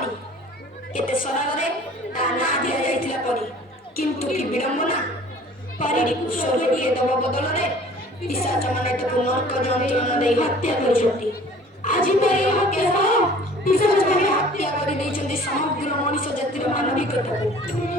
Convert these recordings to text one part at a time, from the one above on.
परी केते सरलरे ता ना दिया जाइथिला परी किंतु कि विडंबना परी को स्वर्गीय दब बदलरे पिशाच माने ताको नरक जंत्रणा दे हत्या करिसंती आजि परी हत्या सह पिशाच माने हत्या करि दैछंती समग्र मनुष्य जातिर मानविकता को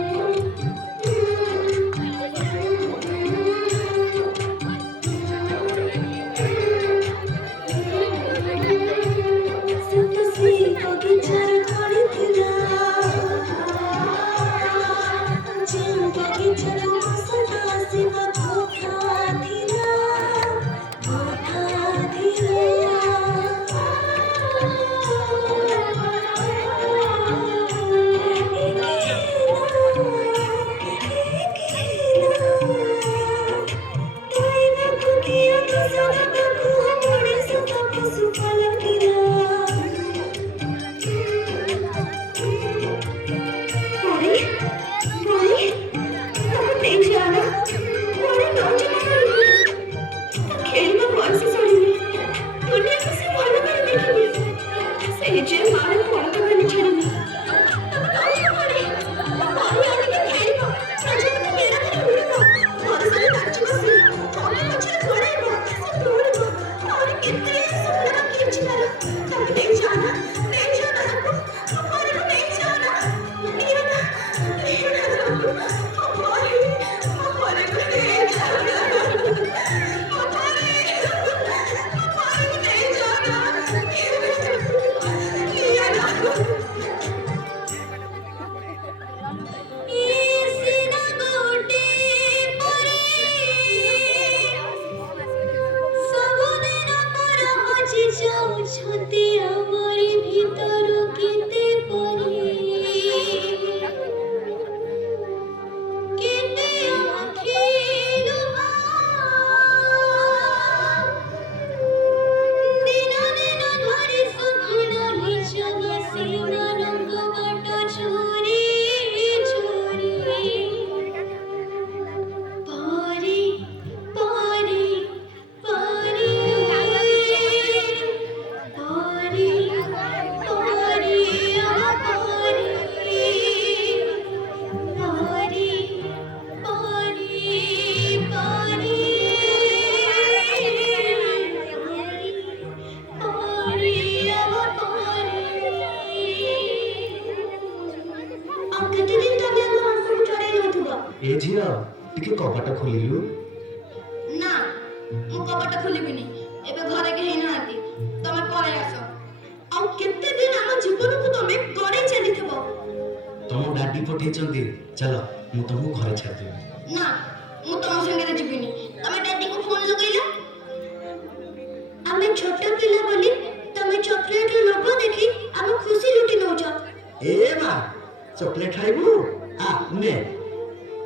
ए झिया टिके कपाट खोलिलु ना मु कपाट खोलिबिनी एबे घरे के हेना आती तमे पळे आसो आ केते दिन हम जीवन को तमे गडे चली थबो तुम डाडी पठे चंदी चलो मु तुमको घरे छाड़ देबी ना मु तम संगे जीबिनी तमे डाडी को फोन लगैला हमें छोटा पिला बोली तमे चॉकलेट रो लोगो देखी हम खुशी लुटी नौ छ ए मां चॉकलेट खाइबू आ ने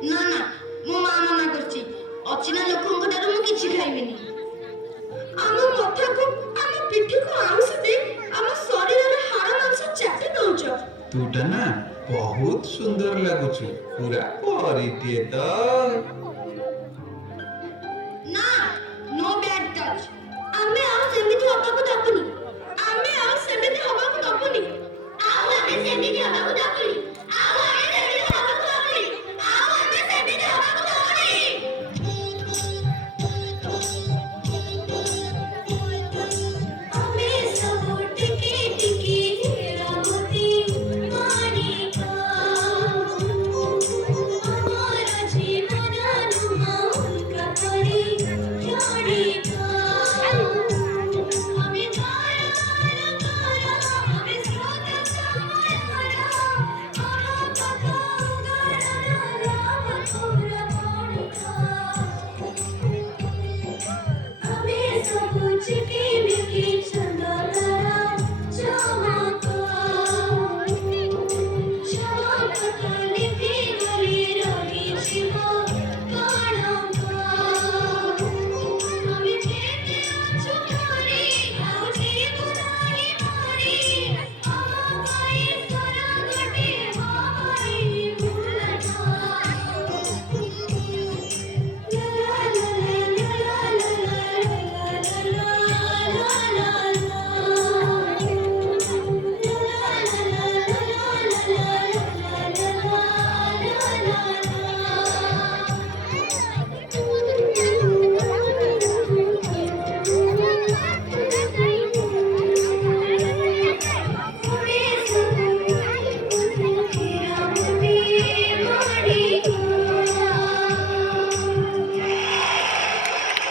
ना ना मो मां मना करछि अचिना लोकन को दारू मु किछि खाइबिनी हम मथा को हम पिठी को आउस दे हम शरीर रे हाड़ मांस चाटी दउछ तूटा ना बहुत सुंदर लागुछु पूरा परिटे तो ना नो बैड टच हमें आ सेमिति हबा को दबुनी हमें आ सेमिति हबा को दबुनी आ हमें सेमिति हबा को